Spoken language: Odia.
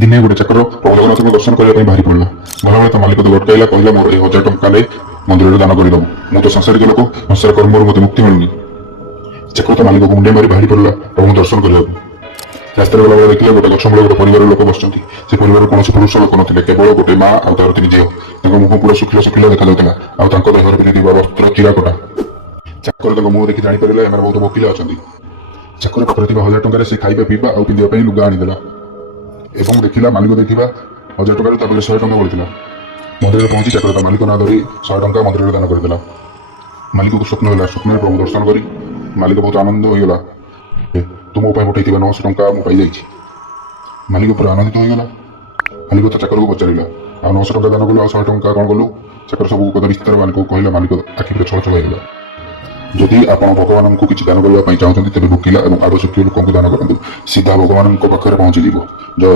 ଦିନେ ଗୋଟେ ଚାକର ପ୍ରଭୁ ଜଗନ୍ନାଥଙ୍କୁ ଦର୍ଶନ କରିବା ପାଇଁ ବାହାରି ପଡ଼ିଲା। ଗଲାବେଳେ ତା ମାଲିକ ତାକୁ ଅଟକାଇଲା, କହିଲା ମୋର ଏହି 1000 ଟଙ୍କା ନେଇ ମନ୍ଦିରରେ ଦାନ କରିଦବ। ମୁଁ ତ ସଂସାରିକ ଲୋକ, ସଂସାର କର୍ମରୁ ମୋତେ ମୁକ୍ତି ମିଳୁନି। ଚାକର ତା ମାଲିକକୁ ମୁଣ୍ଡିଆ ମାରି ବାହାରି ପଡ଼ିଲା ପ୍ରଭୁଙ୍କୁ ଦର୍ଶନ କରିବାକୁ। ରାସ୍ତାରେ ଗଲାବେଳେ ଦେଖିଲେ ଗୋଟେ ଗଛ ମୂଳେ ଗୋଟେ ପରିବାରର ଲୋକ ବସିଛନ୍ତି। ସେ ପରିବାରରେ କୌଣସି ପୁରୁଷ ଲୋକ ନଥିଲେ, କେବଳ ଗୋଟେ ମା ଆଉ ତାର 3 ଝିଅ। ତାଙ୍କ ମୁହଁ ପୁରା ଶୁଖିଲା ଶୁଖିଲା ଦେଖାଯାଉଥିଲା, ଆଉ ତାଙ୍କ ଦେହରେ ପିନ୍ଧିଥିବା ବସ୍ତ୍ର ଚିରାକଟା। ଚାକର ତାଙ୍କ ମୁହଁ ଦେଖି ଜାଣିପାରିଲା ଏମାନେ ବହୁତ ଭୋକିଲା ଅଛନ୍ତି। ଚାକର ପାଖରେ ଥିବା 1000 ଟଙ୍କାରେ ସେ ଖାଇବା ପିଇବା ଆଉ ପିନ୍ଧିବା ପାଇଁ ଲୁଗା ଆଣିଦେଲା ଏବଂ ଦେଖିଲା ମାଲିକ ଦେଇଥିବା 1000 ଟଙ୍କାରୁ ତା ପାଖରେ 100 ଟଙ୍କା ବଳିଥିଲା। ମନ୍ଦିରରେ ପହଞ୍ଚି ଚାକର ତା ମାଲିକ ନାଁ ଧରି 100 ଟଙ୍କା ମନ୍ଦିରରେ ଦାନ କରିଦେଲା। ମାଲିକକୁ ସ୍ୱପ୍ନ ହେଲା, ସ୍ୱପ୍ନରେ ପ୍ରଭୁ ଦର୍ଶନ କରି ମାଲିକ ବହୁତ ଆନନ୍ଦ ହୋଇଗଲା। ତୁ ମୋ ପାଇଁ ପଠାଇଥିବା 900 ଟଙ୍କା ମୁଁ ପାଇଯାଇଛି। ମାଲିକ ପୁରା ଆନନ୍ଦିତ ହୋଇଗଲା। ମାଲିକ ତା ଚାକରକୁ ପଚାରିଲା, ଆଉ 900 ଟଙ୍କା ଦାନ କଲୁ, ଆଉ 100 ଟଙ୍କା କ'ଣ କଲୁ? ଚାକର ସବୁ କଥା ବିସ୍ତାର ମାଲିକକୁ କହିଲା। ମାଲିକ ଆଖି ପୁରା ଛଳ ଛଳ ହେଇଗଲା। ଯଦି ଆପଣ ଭଗବାନଙ୍କୁ କିଛି ଦାନ କରିବା ପାଇଁ ଚାହୁଁଛନ୍ତି, ତେବେ ଭୋକିଲା ଏବଂ ଆବଶ୍ୟକୀୟ ଲୋକଙ୍କୁ ଦାନ କରନ୍ତୁ। ସିଧା ଭଗବାନଙ୍କ ପାଖରେ ପହଞ୍ଚିଯିବ। ଜୟ